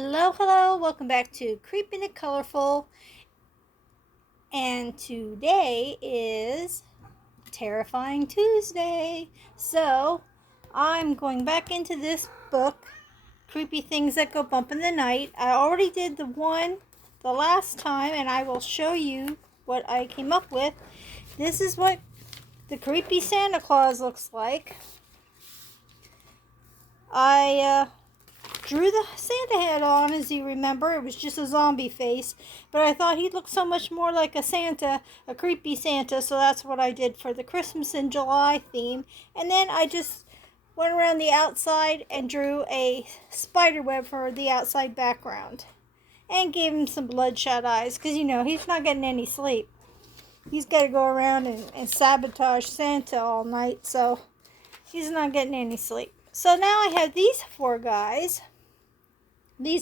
Hello, hello, welcome back to Creeping and Colorful. And today is Terrifying Tuesday. So, I'm going back into this book, Creepy Things That Go Bump in the Night. I already did the last time, and I will show you what I came up with. This is what the creepy Santa Claus looks like. I drew the Santa hat on, as you remember. It was just a zombie face, but I thought he'd look so much more like a Santa, a creepy Santa, so that's what I did for the Christmas in July theme. And then I just went around the outside and drew a spider web for the outside background and gave him some bloodshot eyes, because he's not getting any sleep. He's got to go around and sabotage Santa all night, so he's not getting any sleep. So now I have these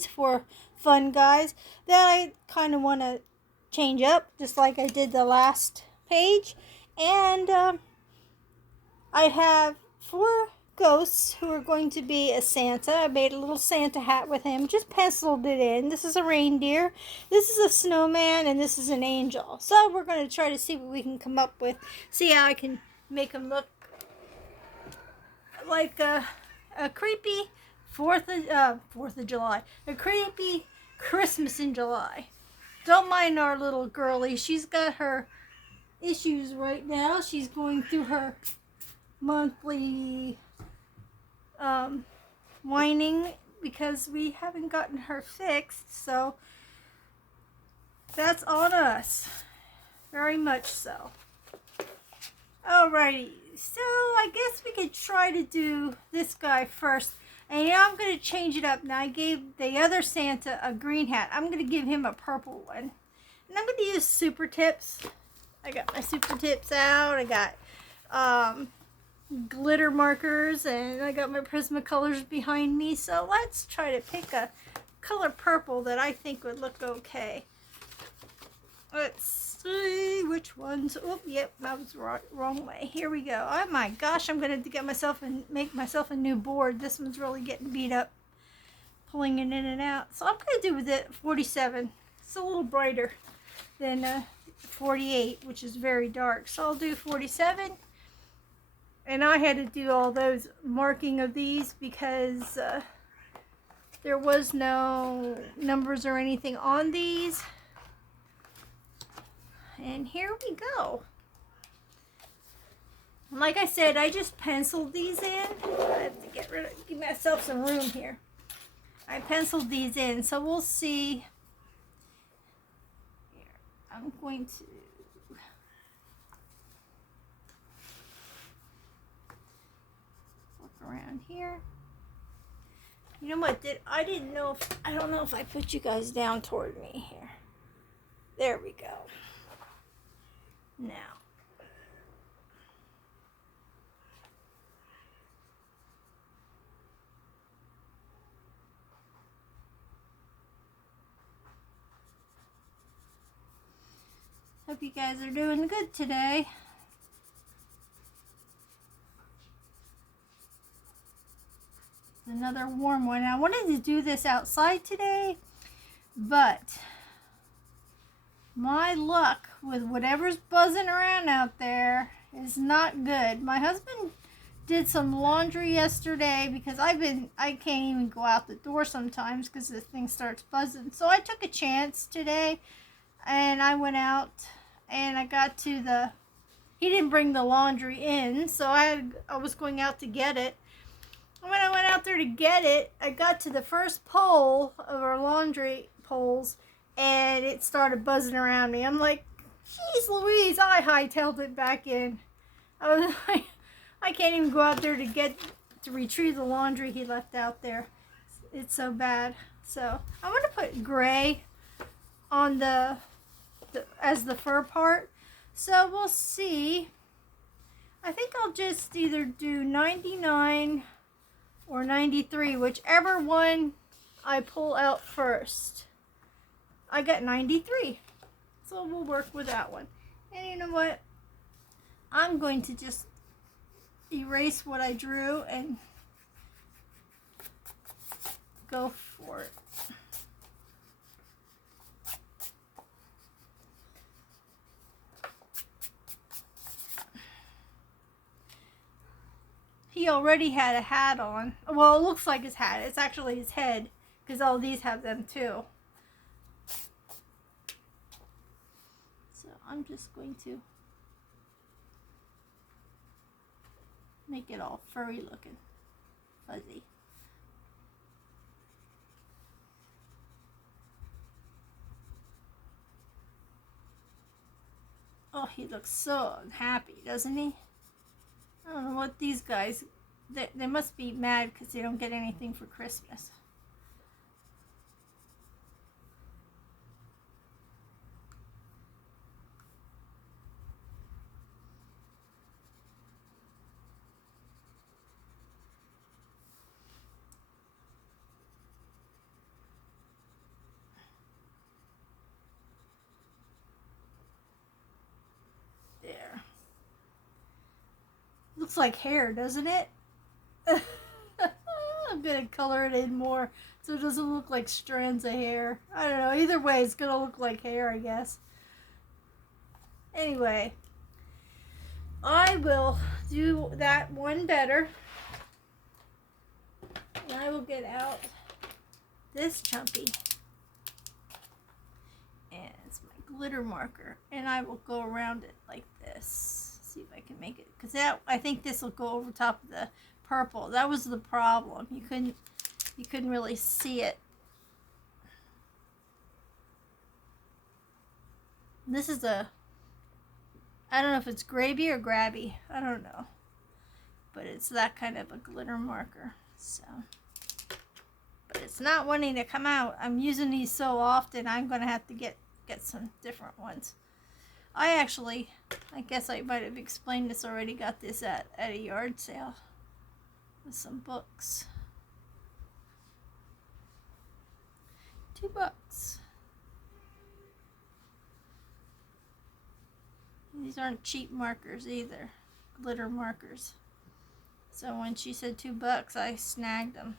four fun guys that I kind of want to change up, just like I did the last page. And I have four ghosts who are going to be a Santa. I made a little Santa hat with him, just penciled it in. This is a reindeer, this is a snowman, and this is an angel. So we're going to try to see what we can come up with, see how I can make them look like a creepy Fourth of July. A creepy Christmas in July. Don't mind our little girlie. She's got her issues right now. She's going through her monthly whining because we haven't gotten her fixed. So that's on us. Very much so. Alrighty. So I guess we could try to do this guy first. And I'm going to change it up. Now, I gave the other Santa a green hat. I'm going to give him a purple one. And I'm going to use super tips. I got my super tips out. I got glitter markers. And I got my Prismacolors behind me. So let's try to pick a color purple that I think would look okay. Let's see which ones. Oh, yep, that was the wrong way. Here we go. Oh my gosh, I'm going to get myself and make myself a new board. This one's really getting beat up, pulling it in and out. So I'm going to do with it 47. It's a little brighter than 48, which is very dark. So I'll do 47. And I had to do all those marking of these because there was no numbers or anything on these. And here we go. Like I said, I just penciled these in. I have to give myself some room here. I penciled these in, so we'll see. Here, I'm going to look around here. You know what? I don't know if I put you guys down toward me here. There we go. Now, hope you guys are doing good today. Another warm one. I wanted to do this outside today, but my luck with whatever's buzzing around out there is not good. My husband did some laundry yesterday because I can't even go out the door sometimes because the thing starts buzzing. So I took a chance today and I went out and I got to he didn't bring the laundry in, so I was going out to get it. And when I went out there to get it, I got to the first pole of our laundry poles and it started buzzing around me. I'm like, geez Louise, I hightailed it back in. I was like, I can't even go out there to retrieve the laundry he left out there. It's so bad. So I'm going to put gray on as the fur part. So we'll see. I think I'll just either do 99 or 93, whichever one I pull out first. I got 93, so we'll work with that one. And you know what? I'm going to just erase what I drew and go for it. he already had a hat on. Well, it looks like his hat. It's actually his head, because all these have them too. So I'm just going to make it all furry looking, fuzzy. Oh, he looks so unhappy, doesn't he? I don't know what these guys, they must be mad because they don't get anything for Christmas. There. Looks like hair, doesn't it? I'm gonna color it in more so it doesn't look like strands of hair. I don't know. Either way, it's gonna look like hair, I guess. Anyway, I will do that one better. And I will get out this chumpy. And it's my glitter marker. And I will go around it like this. See if I can make it. Because I think this will go over top of the purple. That was the problem. You couldn't really see it. This is I don't know if it's gravy or grabby. I don't know. But it's that kind of a glitter marker. So, but it's not wanting to come out. I'm using these so often, I'm going to have to get some different ones. I guess I might have explained this already, got this at a yard sale with some books. $2. These aren't cheap markers either, glitter markers. So when she said $2, I snagged them.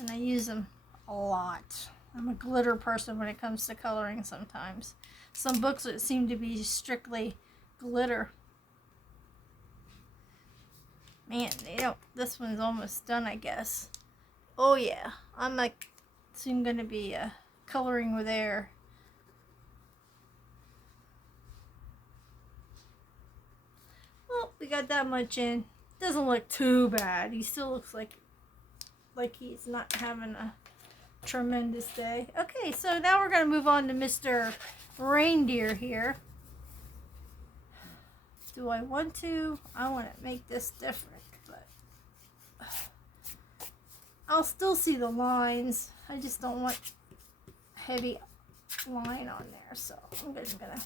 And I use them a lot. I'm a glitter person when it comes to coloring sometimes. Some books that seem to be strictly glitter. Man, this one's almost done, I guess. Oh yeah, I'm like soon gonna be coloring with air. Well, we got that much in. Doesn't look too bad. He still looks like he's not having a tremendous day. Okay, so now we're gonna move on to Mr. Reindeer here. Do I want to? I want to make this different, but I'll still see the lines. I just don't want heavy line on there, so I'm just gonna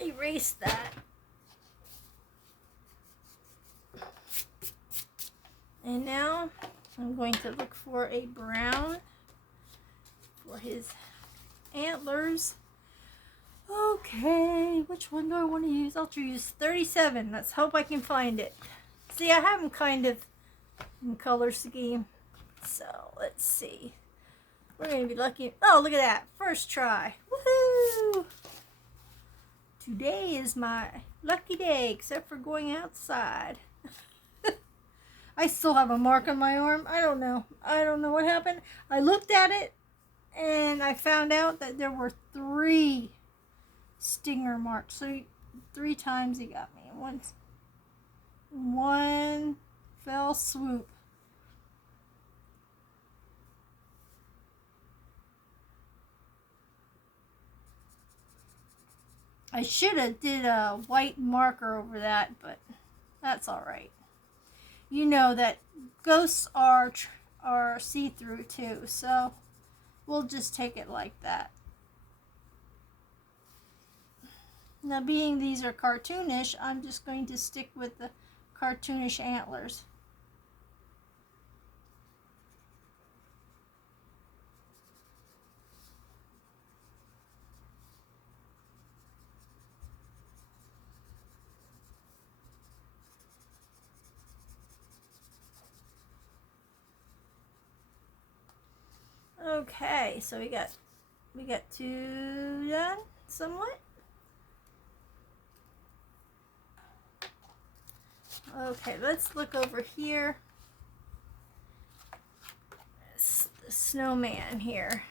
erase that. And now I'm going to look for a brown for his antlers. Okay, which one do I want to use? I'll use 37. Let's hope I can find it. See, I have them kind of in color scheme. So, let's see. We're going to be lucky. Oh, look at that. First try. Woohoo! Today is my lucky day, except for going outside. I still have a mark on my arm. I don't know. I don't know what happened. I looked at it, and I found out that there were 3 stinger marks. So 3 times he got me. One fell swoop. I should have did a white marker over that, but that's all right. You know that ghosts are see-through too, so we'll just take it like that. Now, being these are cartoonish, I'm just going to stick with the cartoonish antlers. Okay, so we got 2 done somewhat. Okay, let's look over here. The snowman here.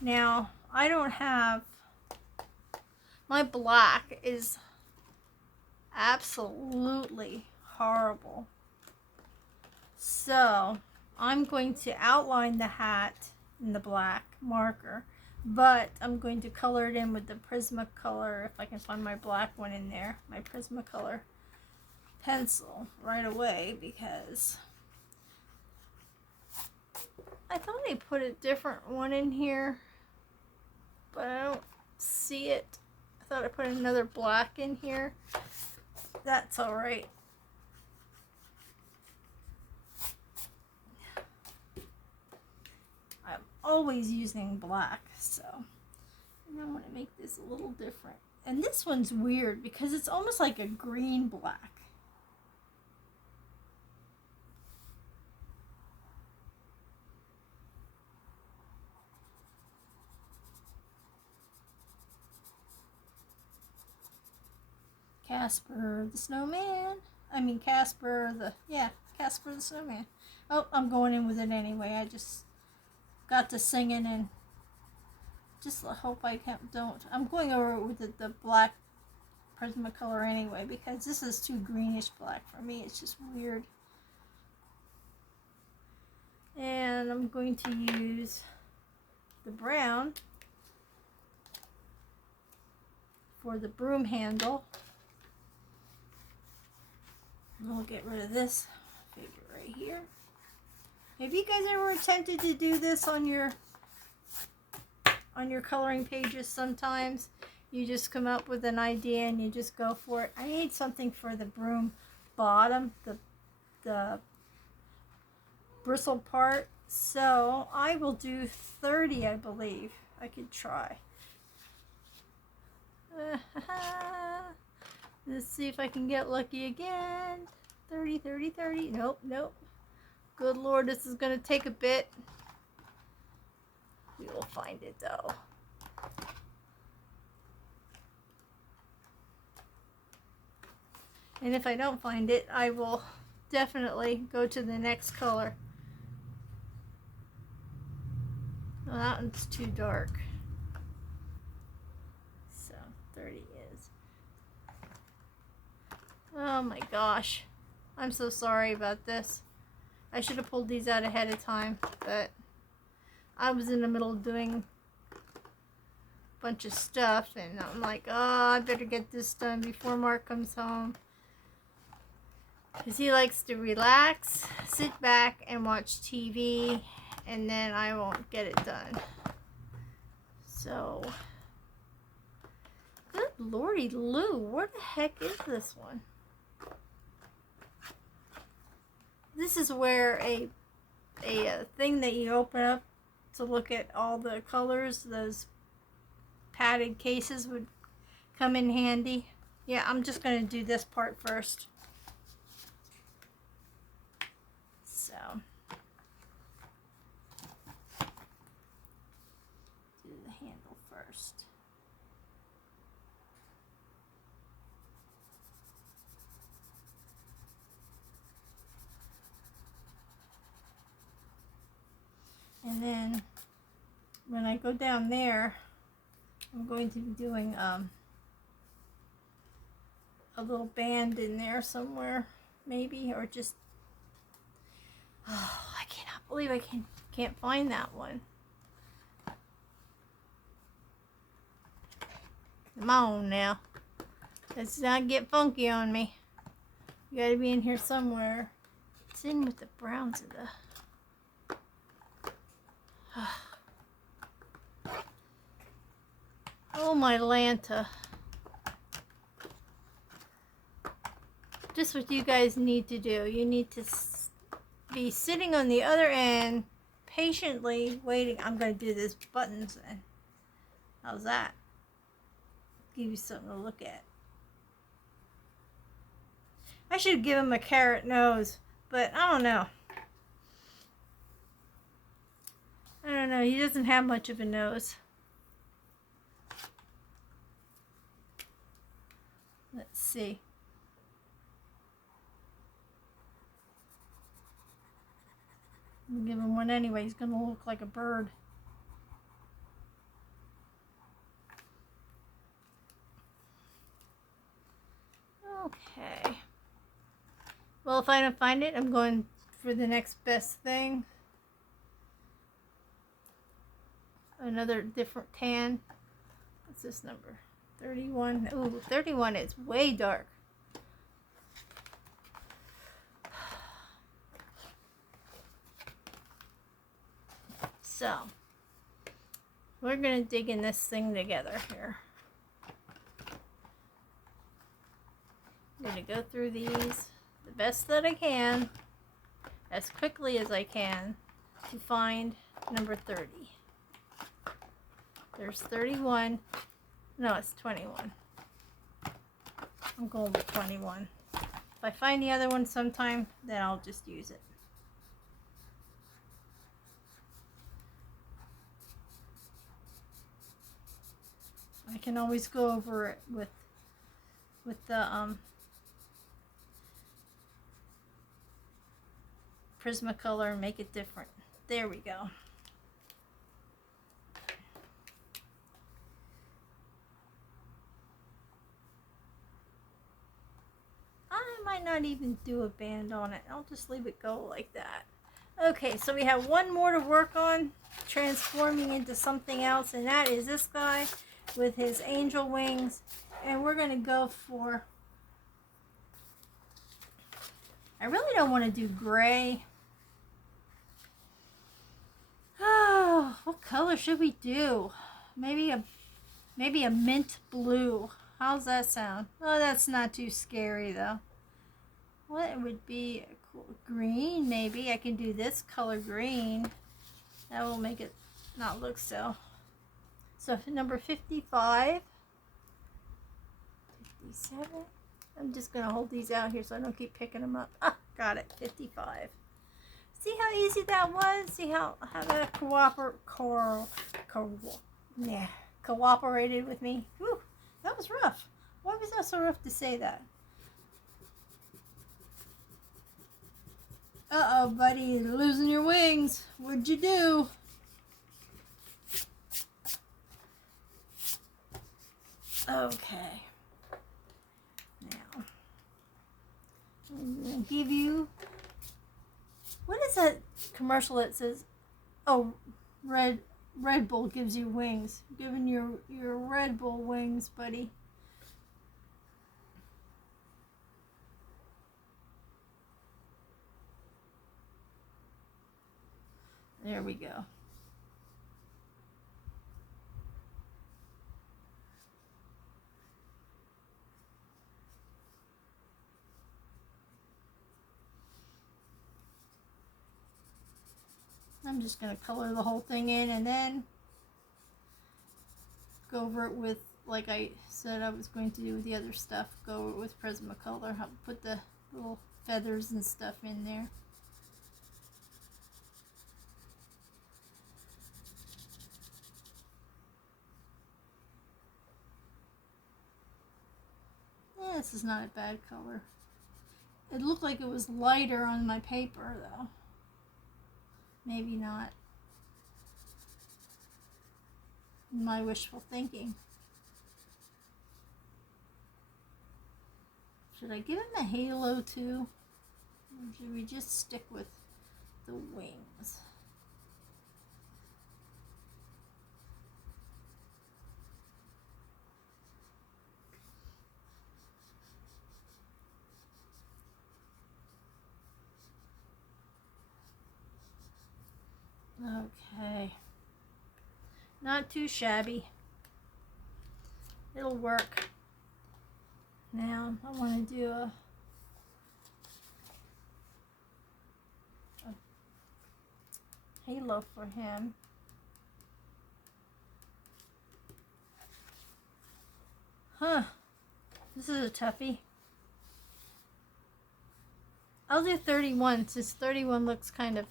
Now, I don't have, my black is absolutely horrible. So, I'm going to outline the hat in the black marker, but I'm going to color it in with the Prismacolor, if I can find my black one in there, my Prismacolor pencil right away, because I thought I put a different one in here, but I don't see it. I thought I put another black in here. That's all right. I'm always using black, so and I want to make this a little different. And this one's weird because it's almost like a green black. Casper the Snowman. Casper the Snowman. Oh, I'm going in with it anyway. I just got to singing and just hope I don't. I'm going over it with the black Prismacolor anyway because this is too greenish black for me. It's just weird. And I'm going to use the brown for the broom handle. I'll get rid of this figure right here. Have you guys ever attempted to do this on your coloring pages? Sometimes you just come up with an idea and you just go for it. I need something for the broom bottom, the bristle part. So I will do 30, I believe. I could try. Let's see if I can get lucky again. 30, 30, 30. Nope, nope. Good Lord, this is going to take a bit. We will find it though. And if I don't find it, I will definitely go to the next color. Well, that one's too dark. So 30 is. Oh my gosh. I'm so sorry about this. I should have pulled these out ahead of time, but I was in the middle of doing a bunch of stuff and I'm like, oh, I better get this done before Mark comes home. Because he likes to relax, sit back and watch TV, and then I won't get it done. So, good Lordy Lou, where the heck is this one? This is where a thing that you open up to look at all the colors, those padded cases would come in handy. Yeah, I'm just going to do this part first. So, do the handle first. And then when I go down there, I'm going to be doing a little band in there somewhere, maybe, or just, oh, I cannot believe I can't find that one. Come on now. Let's not get funky on me. You gotta be in here somewhere. It's in with the browns of the... Oh my Lanta. Just what you guys need to do. You need to be sitting on the other end, patiently waiting. I'm going to do this buttons then. How's that? Give you something to look at. I should give him a carrot nose, but I don't know. I don't know. He doesn't have much of a nose. Let's see. I'm gonna give him one anyway. He's gonna look like a bird. Okay. Well, if I don't find it, I'm going for the next best thing. Another different tan. What's this number? 31. Ooh, 31 is way dark. So, we're going to dig in this thing together here. I'm going to go through these the best that I can, as quickly as I can, to find number 30. There's 31. No, it's 21. I'm going with 21. If I find the other one sometime, then I'll just use it. I can always go over it with the Prismacolor and make it different. There we go. I might not even do a band on it. I'll just leave it go like that. Okay, so we have one more to work on, transforming into something else, and that is this guy with his angel wings. And we're going to go for, I really don't want to do gray. Oh, what color should we do? Maybe a mint blue. How's that sound? Oh, that's not too scary though. What would be a cool green? Maybe I can do this color green. That will make it not look so. So number 55, 57. I'm just gonna hold these out here so I don't keep picking them up. Ah, got it. 55. See how easy that was? See how that cooperated with me? Whew, that was rough. Why was that so rough to say that? Uh-oh, buddy, you're losing your wings. What'd you do? Okay. Now, I'm going to give you... What is that commercial that says, oh, Red Bull gives you wings? Giving your Red Bull wings, buddy. There we go. I'm just going to color the whole thing in and then go over it with, like I said I was going to do with the other stuff, go over it with Prismacolor. I'll put the little feathers and stuff in there. Yeah, this is not a bad color. It looked like it was lighter on my paper though. Maybe not. My wishful thinking. Should I give him a halo too? Or should we just stick with the wings? Okay. Not too shabby. It'll work. Now I want to do a halo for him. Huh. This is a toughie. I'll do 31 since 31 looks kind of...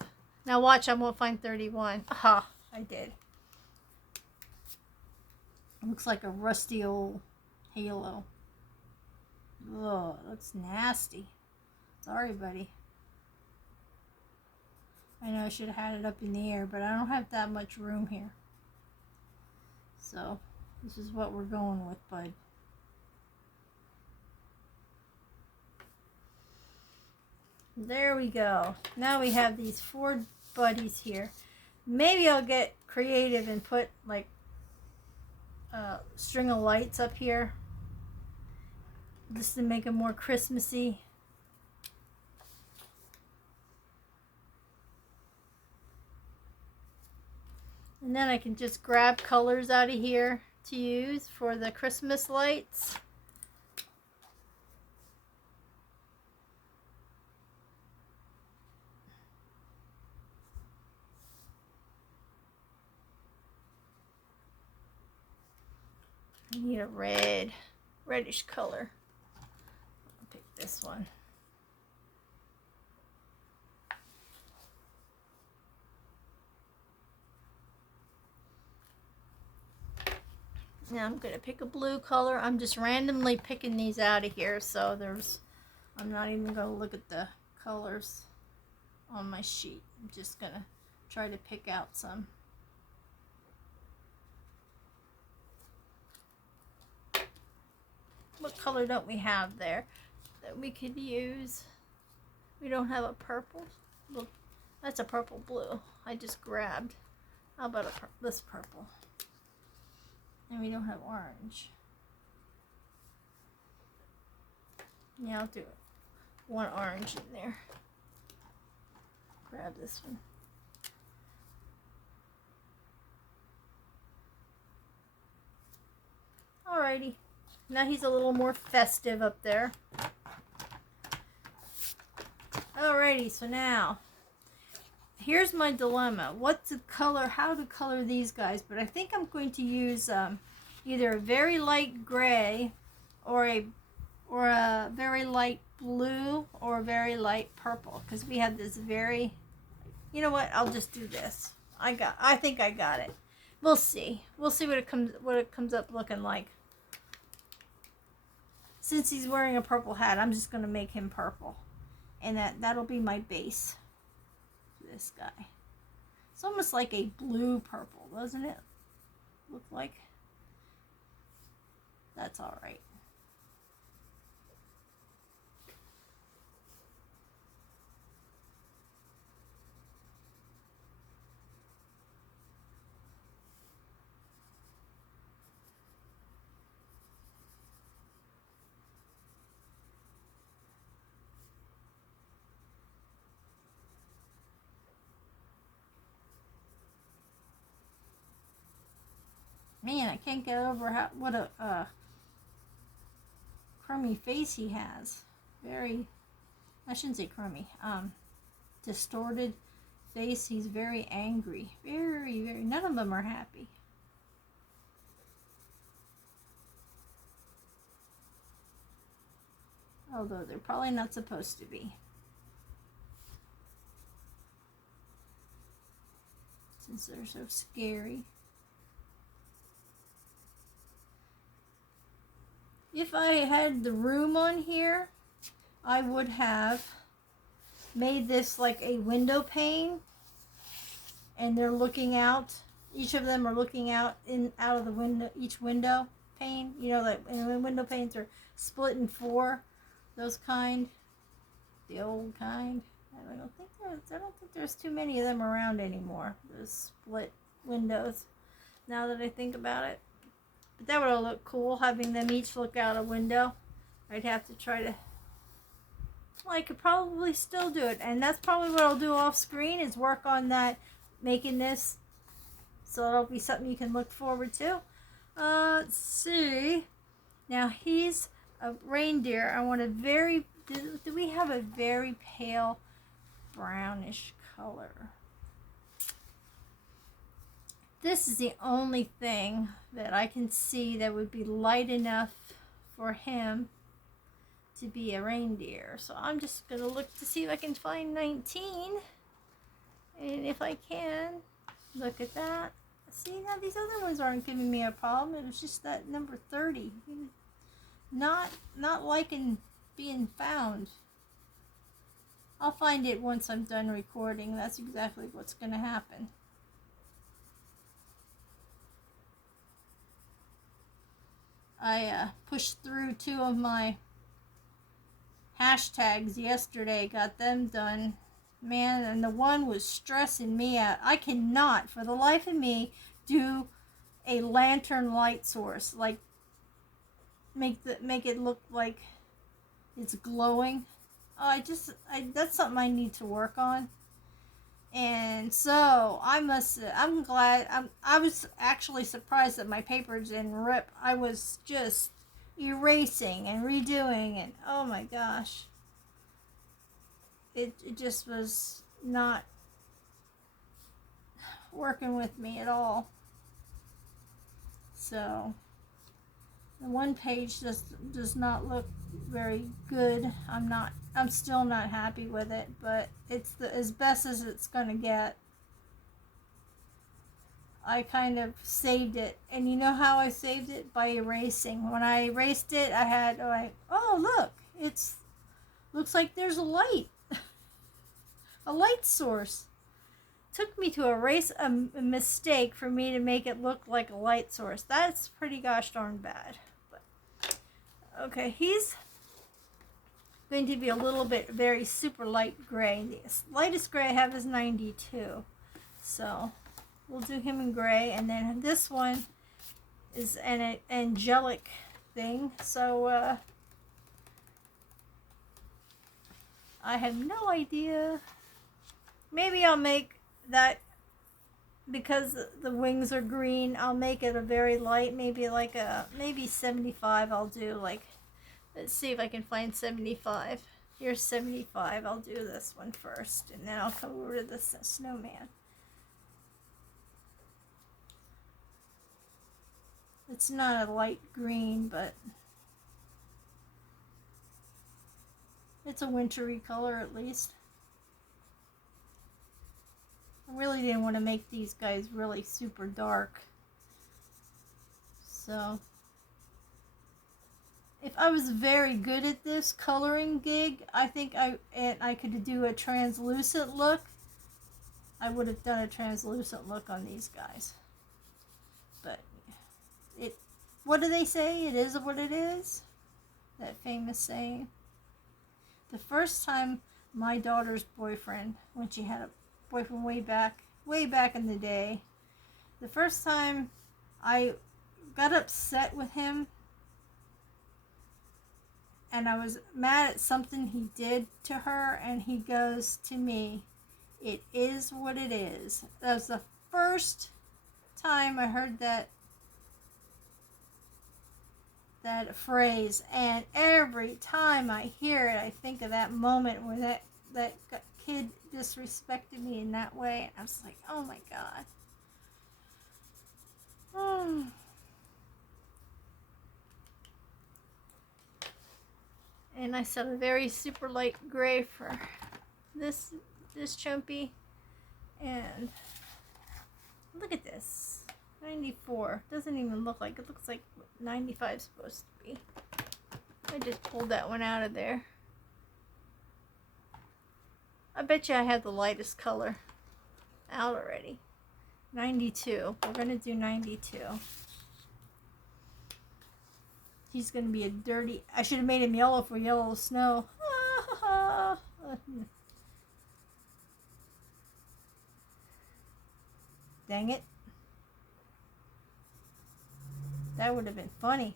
Now watch, I won't find 31. Aha, I did. It looks like a rusty old halo. Oh, it looks nasty. Sorry, buddy. I know I should have had it up in the air, but I don't have that much room here. So this is what we're going with, bud. There we go. Now we have these 4 buddies here. Maybe I'll get creative and put like a string of lights up here just to make it more Christmassy. And then I can just grab colors out of here to use for the Christmas lights. I need a reddish color. I'll pick this one. Now I'm going to pick a blue color. I'm just randomly picking these out of here, so I'm not even going to look at the colors on my sheet. I'm just going to try to pick out some. What color don't we have there that we could use? We don't have a purple. Look, that's a purple blue I just grabbed. How about this purple? And we don't have orange. Yeah, I'll do it. One orange in there. Grab this one. Alrighty. Now he's a little more festive up there. Alrighty, so now here's my dilemma. What to color, how to color these guys, but I think I'm going to use either a very light gray or a very light blue or a very light purple, because we have this very, you know what, I'll just do this. I think I got it. We'll see what it comes up looking like. Since he's wearing a purple hat, I'm just going to make him purple, and that'll be my base. This guy. It's almost like a blue purple, doesn't it look like? That's all right. Man, I can't get over what a crummy face he has. Very, I shouldn't say crummy, distorted face. He's very angry. Very, very, none of them are happy. Although they're probably not supposed to be. Since they're so scary. If I had the room on here, I would have made this like a window pane, and they're looking out. Each of them are looking out of the window, each window pane. You know, like, and the window panes are split in 4, those kind, the old kind. I don't think there's too many of them around anymore. Those split windows. Now that I think about it. But that would all look cool, having them each look out a window. I'd have to try to... Well, I could probably still do it. And that's probably what I'll do off screen, is work on that, making this. So it'll be something you can look forward to. Let's see. Now, he's a reindeer. I want a very... Do we have a very pale brownish color? This is the only thing that I can see that would be light enough for him to be a reindeer. So I'm just going to look to see if I can find 19. And if I can, look at that. See, now these other ones aren't giving me a problem. It was just that number 30. Not liking being found. I'll find it once I'm done recording. That's exactly what's going to happen. I pushed through 2 of my hashtags yesterday, got them done. Man, and the one was stressing me out. I cannot, for the life of me, do a lantern light source. Like, make it look like it's glowing. That's something I need to work on. And so I was actually surprised that my paper didn't rip. I was just erasing and redoing, and oh my gosh, it just was not working with me at all. So the one page just does not look very good. I'm still not happy with it, but it's as best as it's gonna get. I kind of saved it, and you know how I saved it? By erasing. When I erased it, I had like, oh look, looks like there's a light, a light source. Took me to erase a mistake for me to make it look like a light source. That's pretty gosh darn bad. But okay, he's going to be a little bit very super light gray. The lightest gray I have is 92. So we'll do him in gray, and then this one is an angelic thing. So I have no idea. Maybe I'll make that, because the wings are green, I'll make it a very light, maybe 75. I'll do like, let's see if I can find 75. Here's 75. I'll do this one first, and then I'll come over to the snowman. It's not a light green, but it's a wintry color at least. I really didn't want to make these guys really super dark. So if I was very good at this coloring gig, I think I could do a translucent look. I would have done a translucent look on these guys. But what do they say? It is what it is. That famous saying. The first time my daughter's boyfriend, when she had a boyfriend way back in the day, the first time I got upset with him and I was mad at something he did to her, and he goes to me, "It is what it is." That was the first time I heard that phrase, and every time I hear it, I think of that moment where that kid disrespected me in that way, and I was like, oh my god. And I set a very super light gray for this chumpy, and look at this. 94. Doesn't even look like it. Looks like 95 is supposed to be. I just pulled that one out of there. I bet you I have the lightest color out already. 92. We're going to do 92. He's going to be a dirty... I should have made him yellow for yellow snow. Dang it. That would have been funny.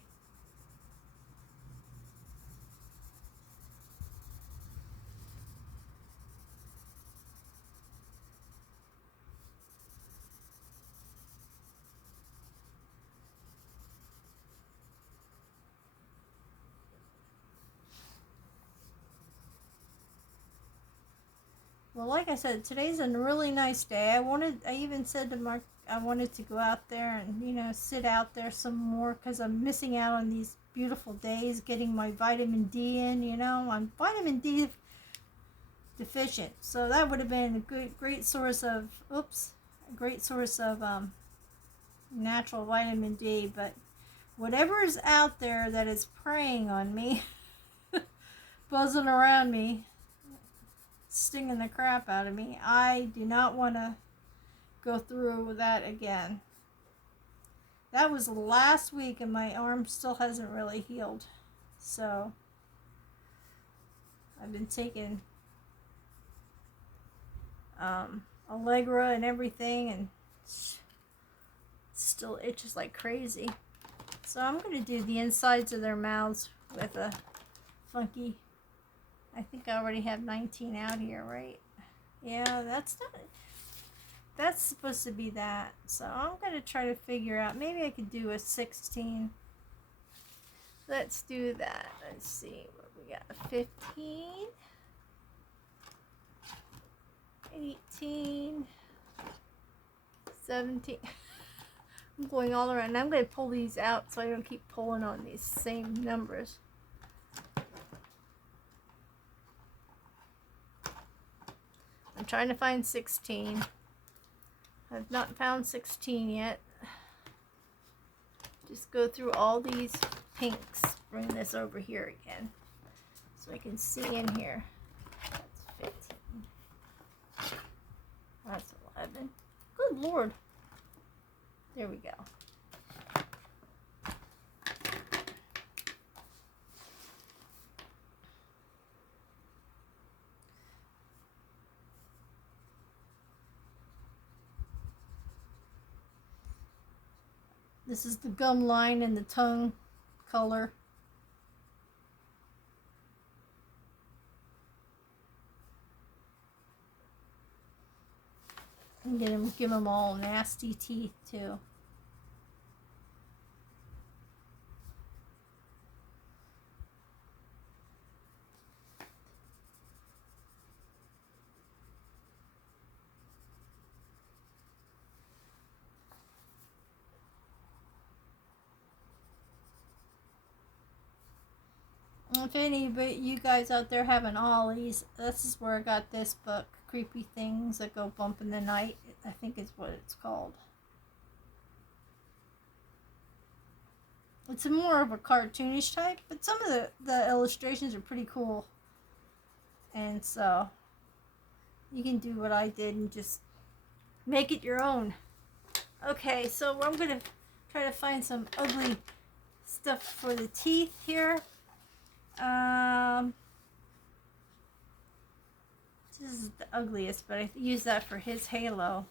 Well, like I said, today's a really nice day. I even said to Mark I wanted to go out there and, sit out there some more, because I'm missing out on these beautiful days, getting my vitamin D in, I'm vitamin D deficient. So that would have been a great source of, natural vitamin D. But whatever is out there that is preying on me, buzzing around me, stinging the crap out of me. I do not want to go through with that again. That was last week and my arm still hasn't really healed. So I've been taking Allegra and everything, and it still itches like crazy. So I'm going to do the insides of their mouths with a funky, I think I already have 19 out here, right? Yeah, that's supposed to be that. So I'm going to try to figure out, maybe I could do a 16. Let's do that. Let's see what we got. 15, 18, 17. I'm going all around. I'm going to pull these out so I don't keep pulling on these same numbers. I'm trying to find 16. I've not found 16 yet. Just go through all these pinks. Bring this over here again so I can see in here. That's 15. That's 11. Good Lord. There we go. This is the gum line and the tongue color. I'm gonna give them all nasty teeth too. If any but you guys out there having ollies, this is where I got this book, Creepy Things That Go Bump in the Night, I think is what it's called. It's more of a cartoonish type, but some of the illustrations are pretty cool. And so you can do what I did and just make it your own. Okay, so I'm going to try to find some ugly stuff for the teeth here. This is the ugliest, but I use that for his halo.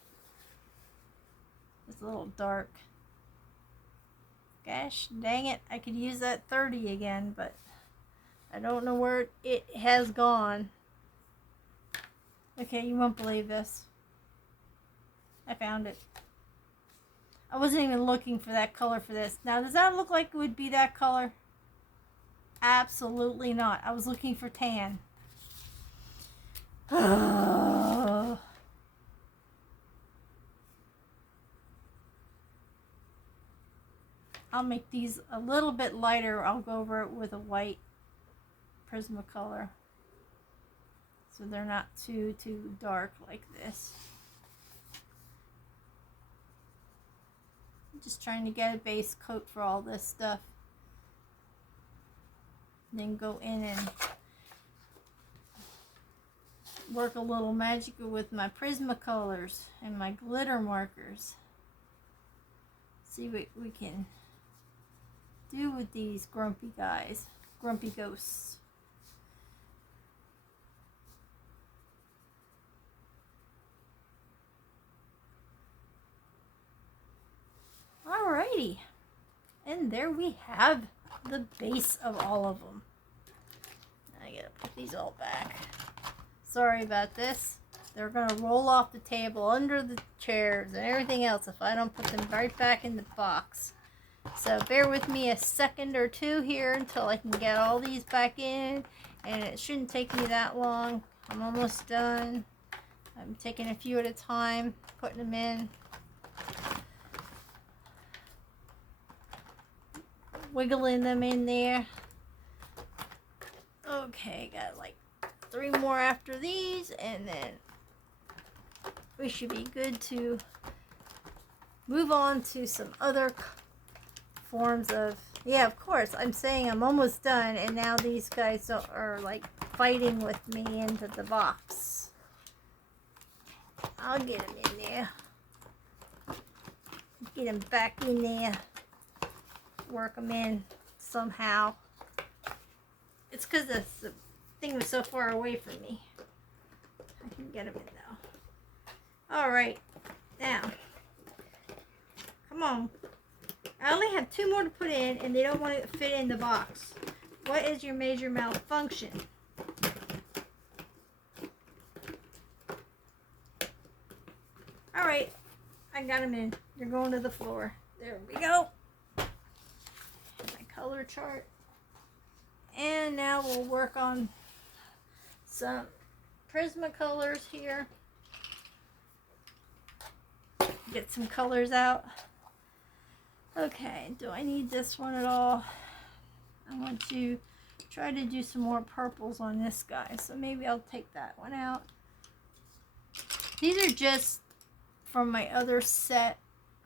It's a little dark. Gosh dang it, I could use that 30 again, but I don't know where it has gone. Okay, you won't believe this. I found it. I wasn't even looking for that color for this. Now, does that look like it would be that color? Absolutely not. I was looking for tan. I'll make these a little bit lighter. I'll go over it with a white Prismacolor so they're not too dark like this. I'm just trying to get a base coat for all this stuff. Then go in and work a little magic with my Prismacolors and my glitter markers. See what we can do with these grumpy guys, grumpy ghosts. Alrighty, and there we have the base of all of them. I gotta put these all back. Sorry about this. They're gonna roll off the table under the chairs and everything else if I don't put them right back in the box. So bear with me a second or two here until I can get all these back in, and it shouldn't take me that long. I'm almost done. I'm taking a few at a time, putting them in. Wiggling them in there. Okay, got like 3 more after these, and then we should be good to move on to some other forms of, yeah, of course, I'm saying I'm almost done, and now these guys are like fighting with me into the box. I'll get him in there. Get him back in there. Work him in somehow. It's because the thing was so far away from me. I can get him in though. Alright. Now. Come on. I only have 2 more to put in and they don't want to fit in the box. What is your major malfunction? Alright. I got them in. They're going to the floor. There we go. My color chart. And now we'll work on some Prismacolors here. Get some colors out. Okay, do I need this one at all? I want to try to do some more purples on this guy, so maybe I'll take that one out. These are just from my other set.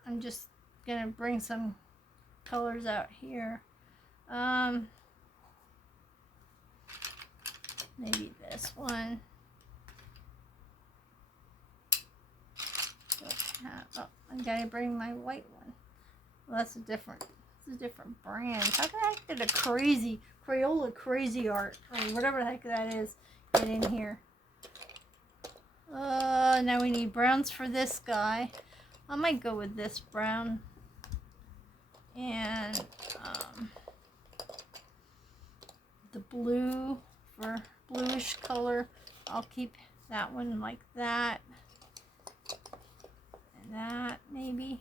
I'm just gonna bring some colors out here. Maybe this one. Oh, I gotta bring my white one. Well, that's a different brand. How can I get a Crayola crazy art or whatever the heck that is get in here? Now we need browns for this guy. I might go with this brown and the blue for bluish color. I'll keep that one like that and that maybe.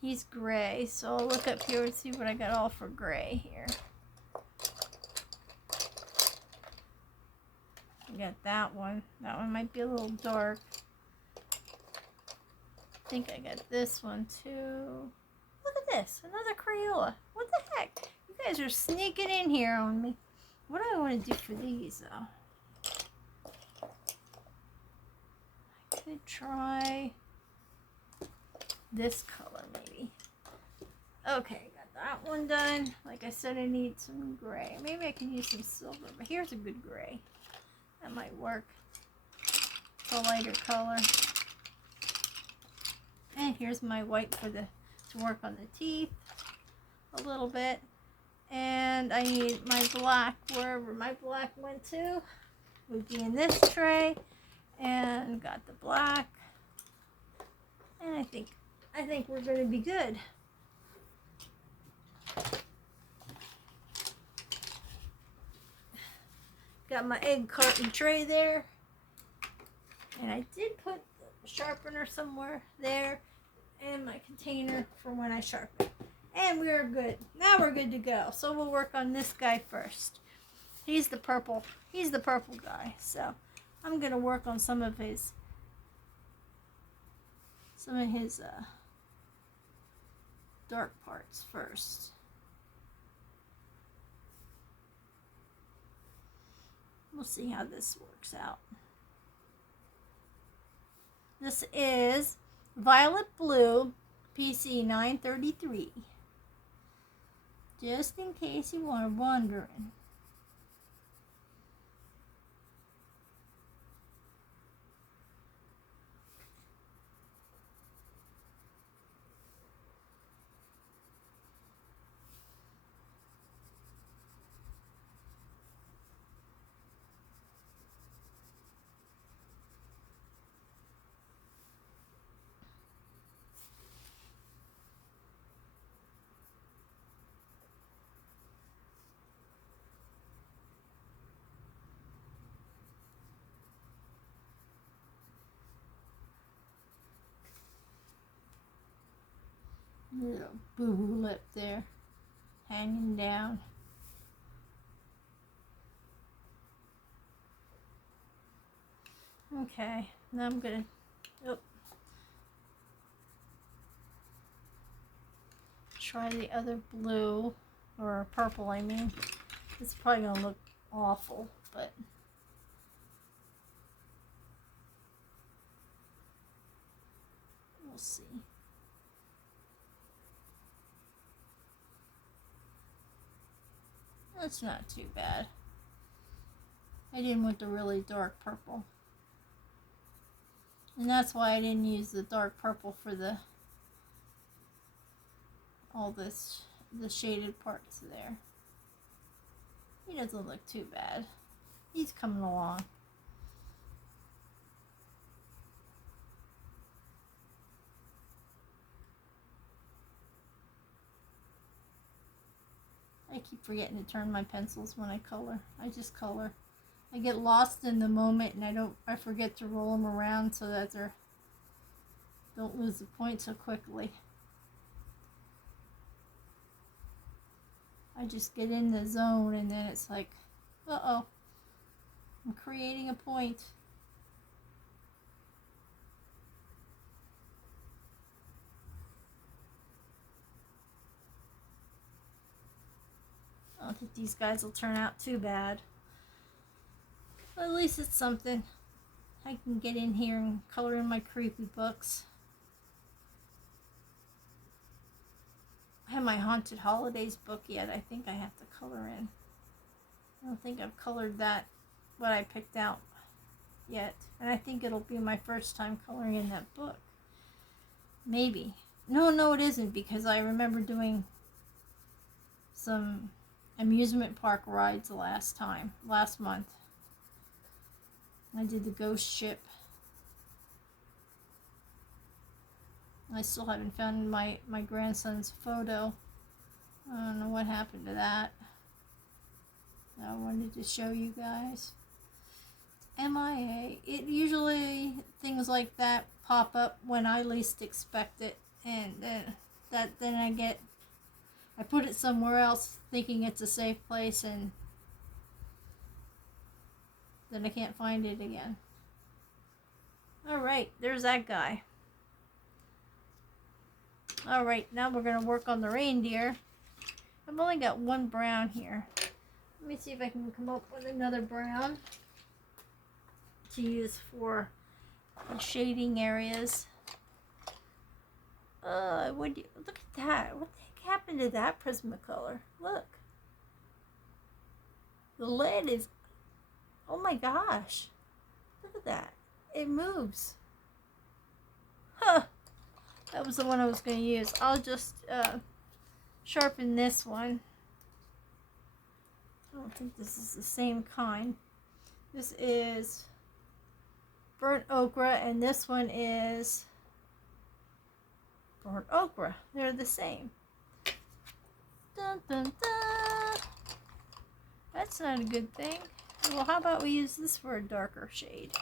He's gray, so I'll look up here and see what I got all for gray here. I got that one. That one might be a little dark. I think I got this one too. Look at this, another Crayola. What the heck? You guys are sneaking in here on me. What do I want to do for these though? I could try this color maybe. Okay, got that one done. Like I said, I need some gray. Maybe I can use some silver, but here's a good gray. That might work. It's a lighter color. And here's my white for to work on the teeth a little bit. And I need my black, wherever my black went to, would be in this tray. And got the black. And I think we're going to be good. Got my egg carton tray there. And I did put the sharpener somewhere there. And my container for when I sharpen. And we're good. Now we're good to go. So we'll work on this guy first. He's the purple guy. So I'm going to work on some of his dark parts first. We'll see how this works out. This is Violet Blue PC 933. Just in case you were wondering. Little boo-hoo lip there, hanging down. Okay, now I'm gonna, try the other blue, or purple I mean. It's probably gonna look awful, but we'll see. That's not too bad. I didn't want the really dark purple. And that's why I didn't use the dark purple for the the shaded parts there. He doesn't look too bad. He's coming along. I keep forgetting to turn my pencils when I color. I just color. I get lost in the moment and I forget to roll them around so that they don't lose the point so quickly. I just get in the zone and then it's like, uh-oh, I'm creating a point. I don't think these guys will turn out too bad. But at least it's something. I can get in here and color in my creepy books. I have my Haunted Holidays book yet. I think I have to color in. I don't think I've colored that, what I picked out yet. And I think it'll be my first time coloring in that book. Maybe. No, it isn't, because I remember doing some amusement park rides last month. I did the ghost ship. I still haven't found my grandson's photo. I don't know what happened to that. I wanted to show you guys. MIA. It usually, things like that pop up when I least expect it, and then I put it somewhere else thinking it's a safe place, and then I can't find it again. Alright, there's that guy. Alright, now we're going to work on the reindeer. I've only got one brown here. Let me see if I can come up with another brown to use for the shading areas. Look at that. What the heck happened to that Prismacolor? Look. The lid is, oh my gosh. Look at that. It moves. Huh. That was the one I was going to use. I'll just sharpen this one. I don't think this is the same kind. This is burnt ochre, and this one is burnt ochre. They're the same. Dun, dun, dun. That's not a good thing. Well, how about we use this for a darker shade?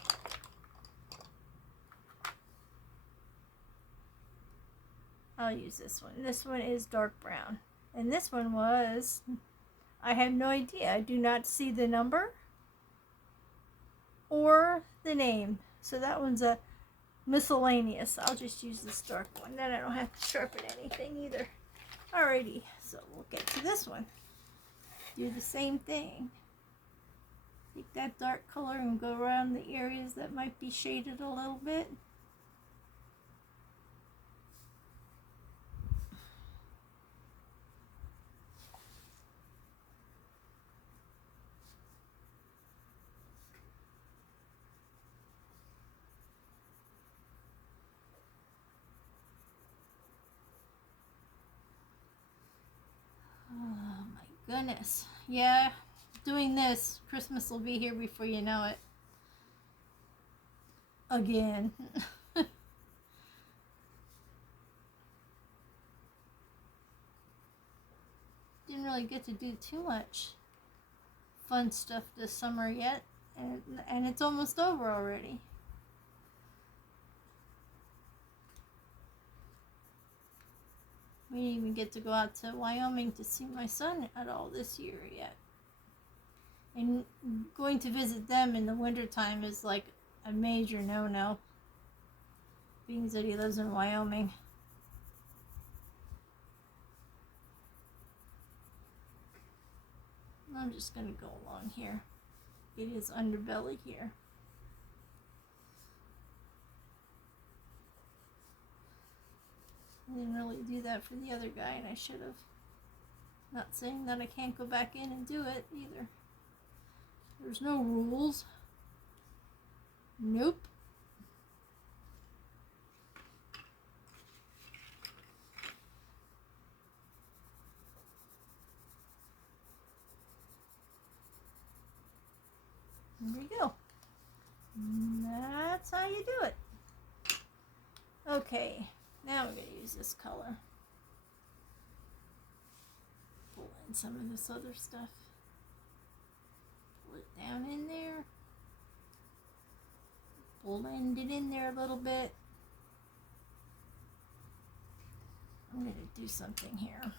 I'll use this one. This one is dark brown. And this one was, I have no idea. I do not see the number or the name. So that one's a miscellaneous. I'll just use this dark one. Then I don't have to sharpen anything either. Alrighty, so we'll get to this one. Do the same thing. Take that dark color and go around the areas that might be shaded a little bit. Goodness. Yeah, doing this, Christmas will be here before you know it. Again. Didn't really get to do too much fun stuff this summer yet, and it's almost over already. We didn't even get to go out to Wyoming to see my son at all this year yet. And going to visit them in the wintertime is like a major no-no, being that he lives in Wyoming. I'm just going to go along here, get his underbelly here. I didn't really do that for the other guy, and I should have. Not saying that I can't go back in and do it either. There's no rules. Nope. you do it. Okay, now we're going to use this color. Pull in some of this other stuff. Pull it down in there. Blend it in there a little bit. I'm going to do something here.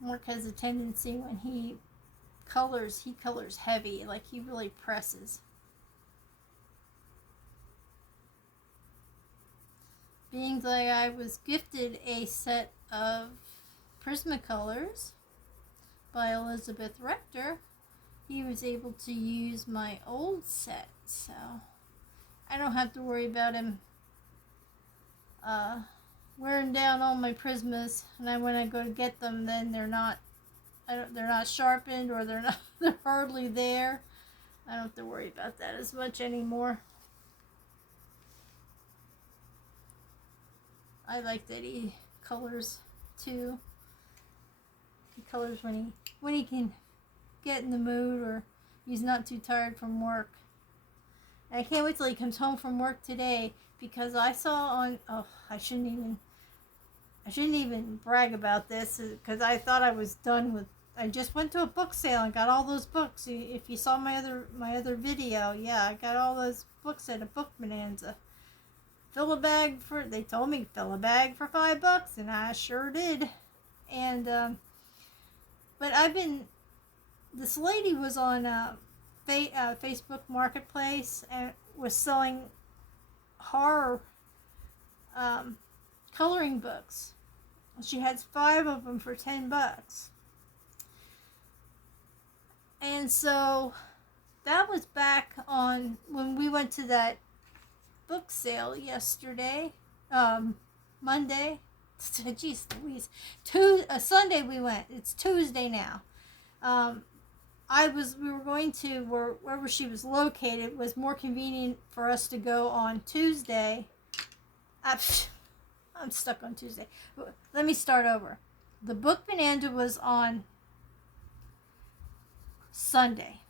Mark has a tendency when he colors heavy, like he really presses. Being that I was gifted a set of Prismacolors by Elizabeth Rector, he was able to use my old set, so I don't have to worry about him wearing down all my Prismas, and when I go to get them, then they're not sharpened, or they're hardly there. I don't have to worry about that as much anymore. I like that he colors too. He colors when he can get in the mood, or he's not too tired from work. And I can't wait till he comes home from work today, because I saw on I shouldn't even brag about this, because I thought I was done with. I just went to a book sale and got all those books. If you saw my other video, yeah, I got all those books at a book bonanza. They told me fill a bag for $5, and I sure did. And but this lady was on Facebook Marketplace and was selling horror coloring books. She had 5 of them for $10. And so that was back on when we went to that book sale yesterday, Monday. Jeez Louise. Sunday we went. It's Tuesday now. We were going to wherever she was located. It was more convenient for us to go on Tuesday. I'm stuck on Tuesday. Let me start over. The book bonanza was on Sunday.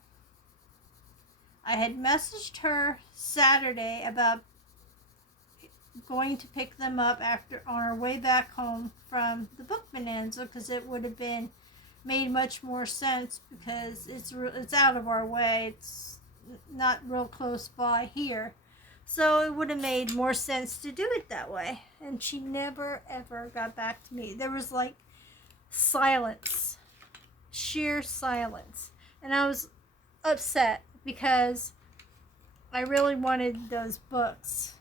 I had messaged her Saturday about going to pick them up on our way back home from the book bonanza, because it would have made much more sense, because it's out of our way. It's not real close by here. So it would have made more sense to do it that way. And she never, ever got back to me. There was like silence. Sheer silence. And I was upset because I really wanted those books.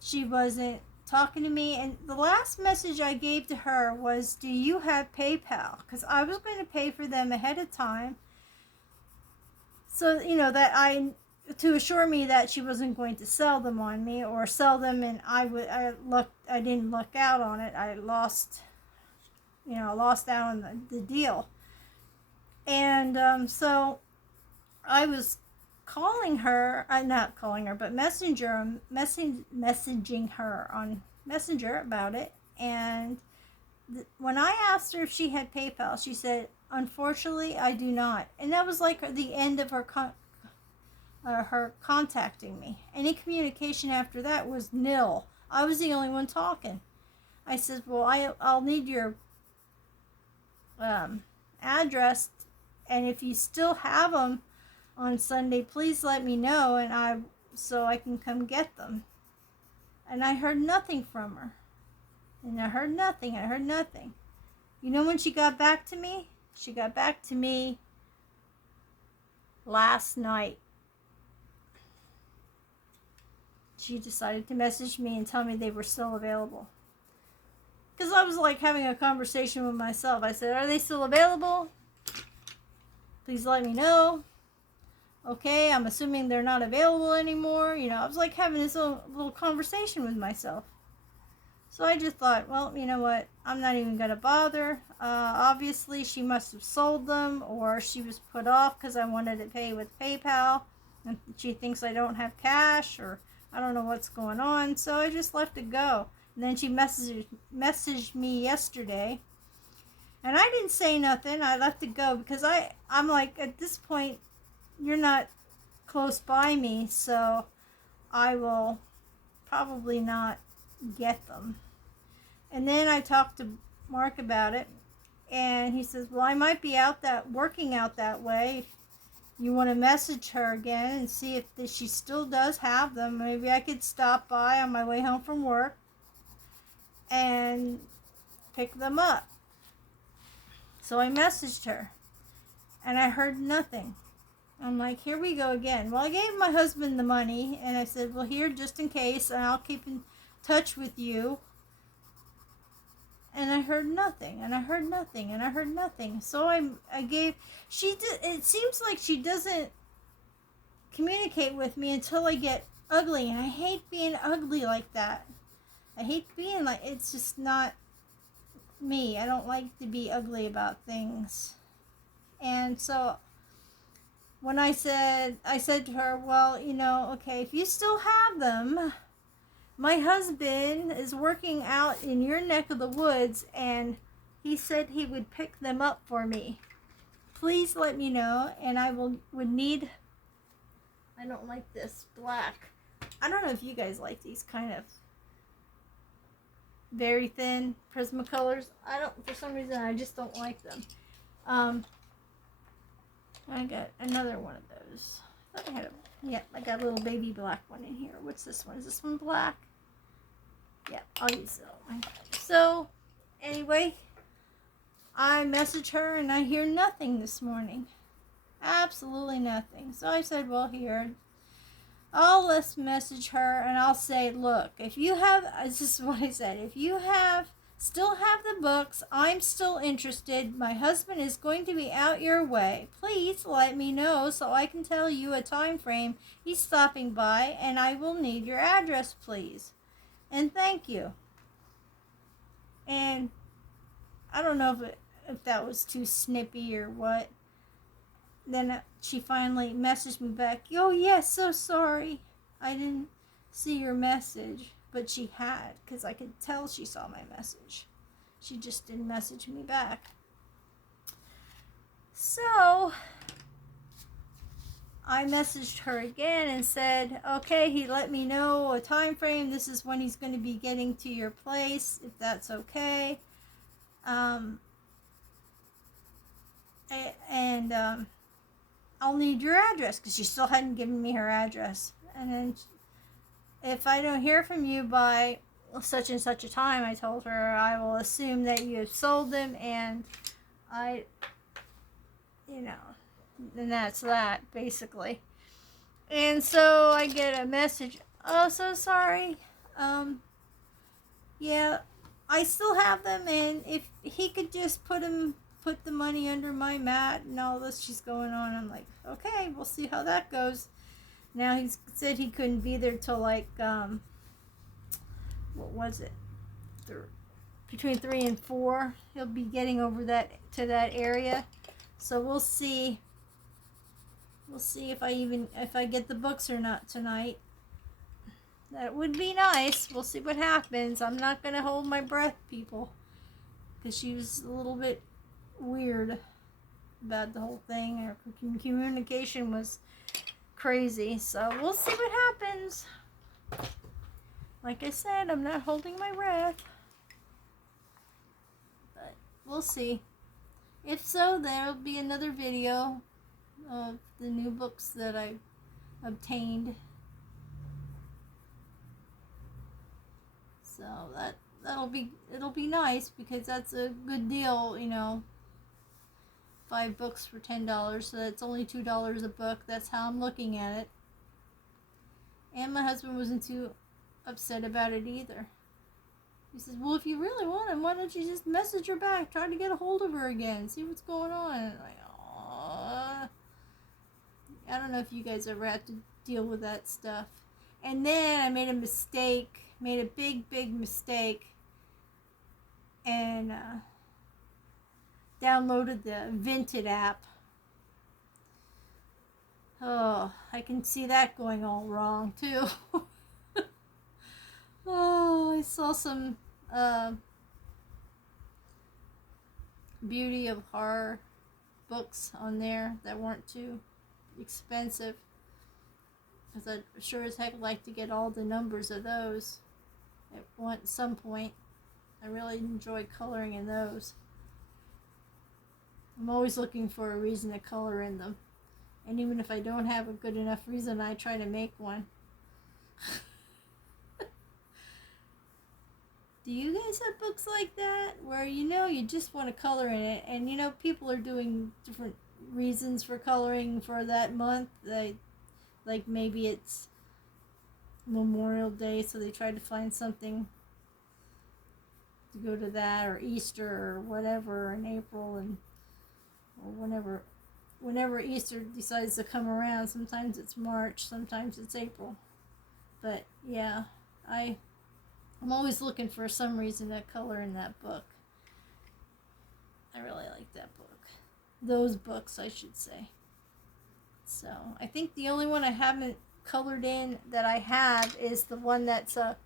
She wasn't talking to me. And the last message I gave to her was, do you have PayPal? Because I was going to pay for them ahead of time. So, to assure me that she wasn't going to sell them on me, or sell them and I didn't luck out on it. I lost out on the deal. And so I was calling her, not calling her, but messaging her on Messenger about it. And when I asked her if she had PayPal, she said, unfortunately, I do not. And that was like the end of her contacting me. Any communication after that was nil. I was the only one talking. I said, well, I'll need your address, and if you still have them on Sunday, please let me know, so I can come get them. And I heard nothing from her. And I heard nothing. You know when she got back to me? She got back to me last night. She decided to message me and tell me they were still available. Because I was like having a conversation with myself. I said, are they still available? Please let me know. Okay, I'm assuming they're not available anymore. I was like having this little conversation with myself. So I just thought, well, you know what? I'm not even going to bother. Obviously, she must have sold them, or she was put off because I wanted to pay with PayPal. And she thinks I don't have cash, or I don't know what's going on, so I just left it go. And then she messaged me yesterday, and I didn't say nothing. I left it go because I'm like, at this point, you're not close by me, so I will probably not get them. And then I talked to Mark about it, and he says, well, I might be working out that way. You want to message her again and see if she still does have them. Maybe I could stop by on my way home from work and pick them up. So I messaged her, and I heard nothing. I'm like, here we go again. Well, I gave my husband the money, and I said, well, here, just in case, and I'll keep in touch with you. And I heard nothing, and I heard nothing, and I heard nothing. So I gave, it seems like she doesn't communicate with me until I get ugly, and I hate being ugly like that. I hate being like, it's just not me. I don't like to be ugly about things. And so when I said to her, well, okay, if you still have them, my husband is working out in your neck of the woods, and he said he would pick them up for me. Please let me know, and I would need, I don't like this black. I don't know if you guys like these kind of very thin Prismacolors. For some reason, I just don't like them. I got another one of those. I thought I had I got a little baby black one in here. What's this one? Is this one black? Yeah, I'll use that one. So, anyway, I messaged her and I hear nothing this morning. Absolutely nothing. So I said, well, here, let's message her and I'll say, look, if you have, this is what I said, if you still have the books, I'm still interested. My husband is going to be out your way. Please let me know so I can tell you a time frame he's stopping by, and I will need your address, please. And thank you. And I don't know if that was too snippy or what. Then she finally messaged me back, oh yes, so sorry. I didn't see your message. But she had, because I could tell she saw my message. She just didn't message me back. So I messaged her again and said, okay, he let me know a time frame. This is when he's going to be getting to your place, if that's okay. And I'll need your address, because she still hadn't given me her address. And then if I don't hear from you by such and such a time, I told her, I will assume that you have sold them, and and that's that, basically. And so I get a message, oh, so sorry. Yeah, I still have them, and if he could just put the money under my mat and all this she's going on. I'm like, okay, we'll see how that goes. Now he said he couldn't be there till like, what was it? Between 3 and 4. He'll be getting over to that area. So we'll see. We'll see if I get the books or not tonight. That would be nice. We'll see what happens. I'm not going to hold my breath, people. Because she was a little bit weird about the whole thing. Her communication was crazy. So we'll see what happens. Like I said, I'm not holding my breath. But we'll see. If so, there'll be another video of the new books that I obtained. So it'll be nice, because that's a good deal, 5 books for $10, so that's only $2 a book. That's how I'm looking at it. And my husband wasn't too upset about it either. He says, well, if you really want him, why don't you just message her back, try to get a hold of her again, see what's going on. And I'm like, aww. I don't know if you guys ever have to deal with that stuff. And then I made a big mistake, and downloaded the Vinted app. Oh, I can see that going all wrong too. Oh, I saw some uh, beauty of horror books on there that weren't too expensive. Because I'd sure as heck like to get all the numbers of those at some point. I really enjoy coloring in those. I'm always looking for a reason to color in them. And even if I don't have a good enough reason, I try to make one. Do you guys have books like that where you just want to color in it, and people are doing different reasons for coloring for that month? Like maybe it's Memorial Day, so they try to find something to go to that, or Easter or whatever in April, or whenever Easter decides to come around. Sometimes it's March, sometimes it's April. But yeah, I'm always looking for some reason to color in that book. I really like that book. Those books, I should say. So, I think the only one I haven't colored in that I have is the one that's I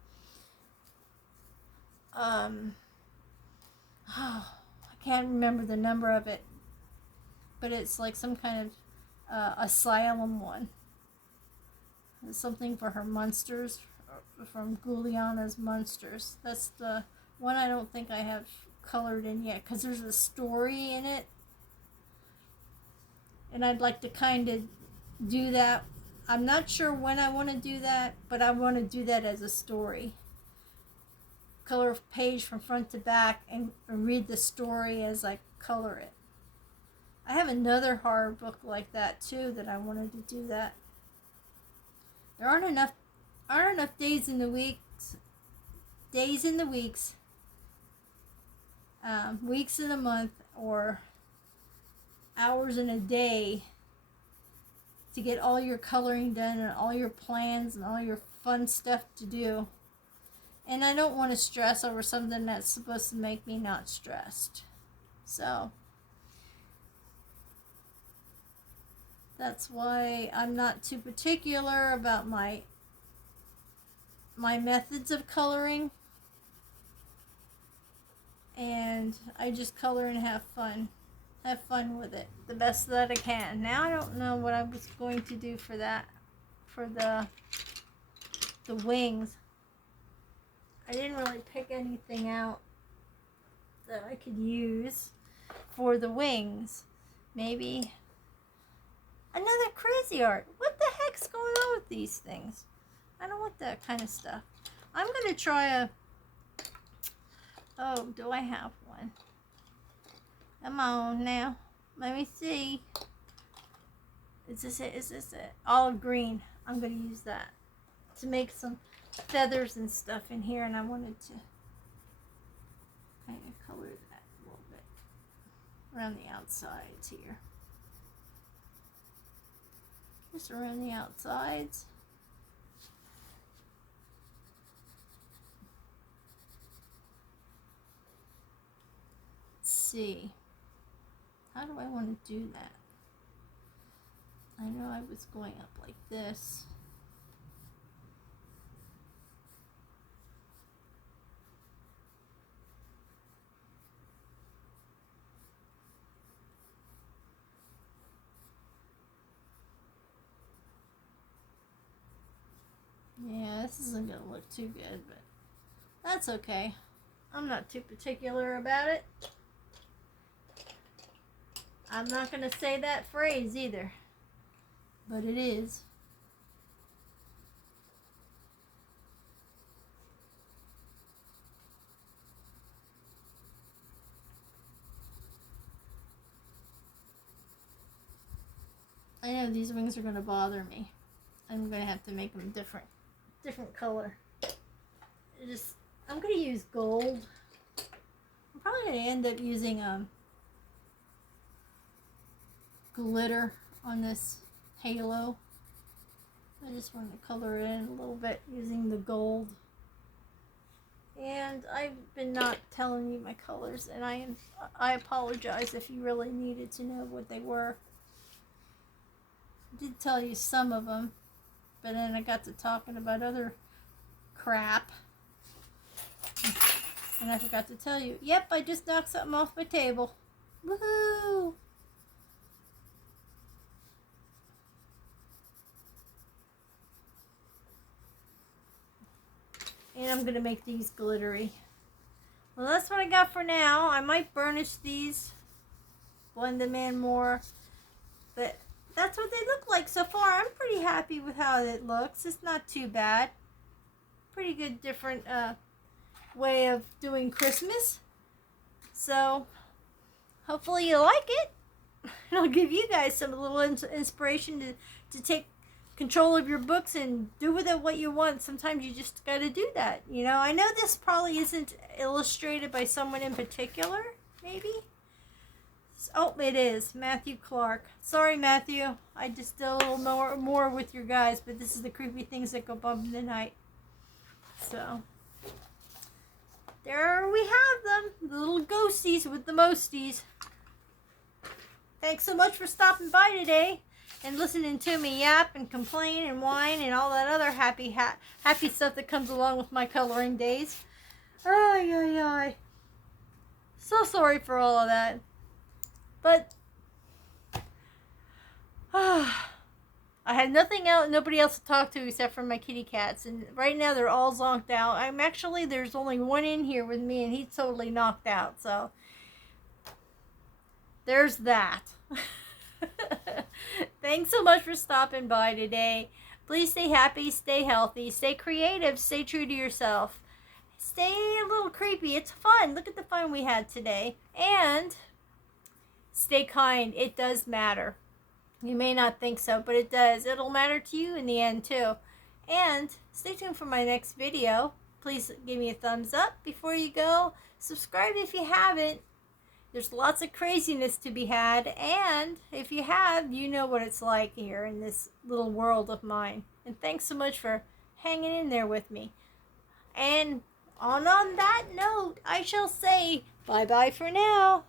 can't remember the number of it, but it's like some kind of asylum one. It's something for her monsters, from Juliana's Monsters. That's the one I don't think I have colored in yet, because there's a story in it, and I'd like to kind of do that. I'm not sure when I want to do that, but I want to do that as a story. Color a page from front to back and read the story as I color it. I have another horror book like that too that I wanted to do that. There aren't enough days in the weeks, weeks in a month, or hours in a day to get all your coloring done and all your plans and all your fun stuff to do. And I don't want to stress over something that's supposed to make me not stressed. So that's why I'm not too particular about my methods of coloring. And I just color and have fun. Have fun with it the best that I can. Now I don't know what I was going to do for that, for the wings. I didn't really pick anything out that I could use for the wings. Maybe another crazy art. What the heck's going on with these things? I don't want that kind of stuff. I'm going to try oh, do I have one? Come on now. Let me see. Is this it? Is this it? Olive green. I'm going to use that to make some feathers and stuff in here, and I wanted to kind of color that a little bit around the outsides here. Just around the outsides. Let's see. How do I want to do that? I know I was going up like this. Yeah, this isn't going to look too good, but that's okay. I'm not too particular about it. I'm not going to say that phrase either, but it is. I know these wings are going to bother me. I'm going to have to make them different color. I'm going to use gold. I'm probably going to end up using glitter on this halo. I just want to color it in a little bit using the gold. And I've been not telling you my colors, and I apologize if you really needed to know what they were. I did tell you some of them, but then I got to talking about other crap. And I forgot to tell you. Yep, I just knocked something off my table. Woohoo! And I'm going to make these glittery. Well, that's what I got for now. I might burnish these, blend them in more. But that's what they look like so far. I'm pretty happy with how it looks. It's not too bad. Pretty good different way of doing Christmas. So, hopefully you like it. And I'll give you guys some little inspiration to take control of your books and do with it what you want. Sometimes you just got to do that. You know, I know this probably isn't illustrated by someone in particular, maybe. Oh, it is. Matthew Clark. Sorry, Matthew. I just did a little more with your guys, but this is the creepy things that go bump in the night. So, there we have them. The little ghosties with the mosties. Thanks so much for stopping by today and listening to me yap and complain and whine and all that other happy stuff that comes along with my coloring days. Ay, ay, ay. So sorry for all of that. But I had nobody else to talk to except for my kitty cats, and right now they're all zonked out. There's only one in here with me, and he's totally knocked out. So there's that. Thanks so much for stopping by today. Please stay happy, stay healthy, stay creative, stay true to yourself. Stay a little creepy. It's fun. Look at the fun we had today. And stay kind. It does matter. You may not think so, but it does. It'll matter to you in the end, too. And stay tuned for my next video. Please give me a thumbs up before you go. Subscribe if you haven't. There's lots of craziness to be had. And if you have, you know what it's like here in this little world of mine. And thanks so much for hanging in there with me. And on that note, I shall say bye-bye for now.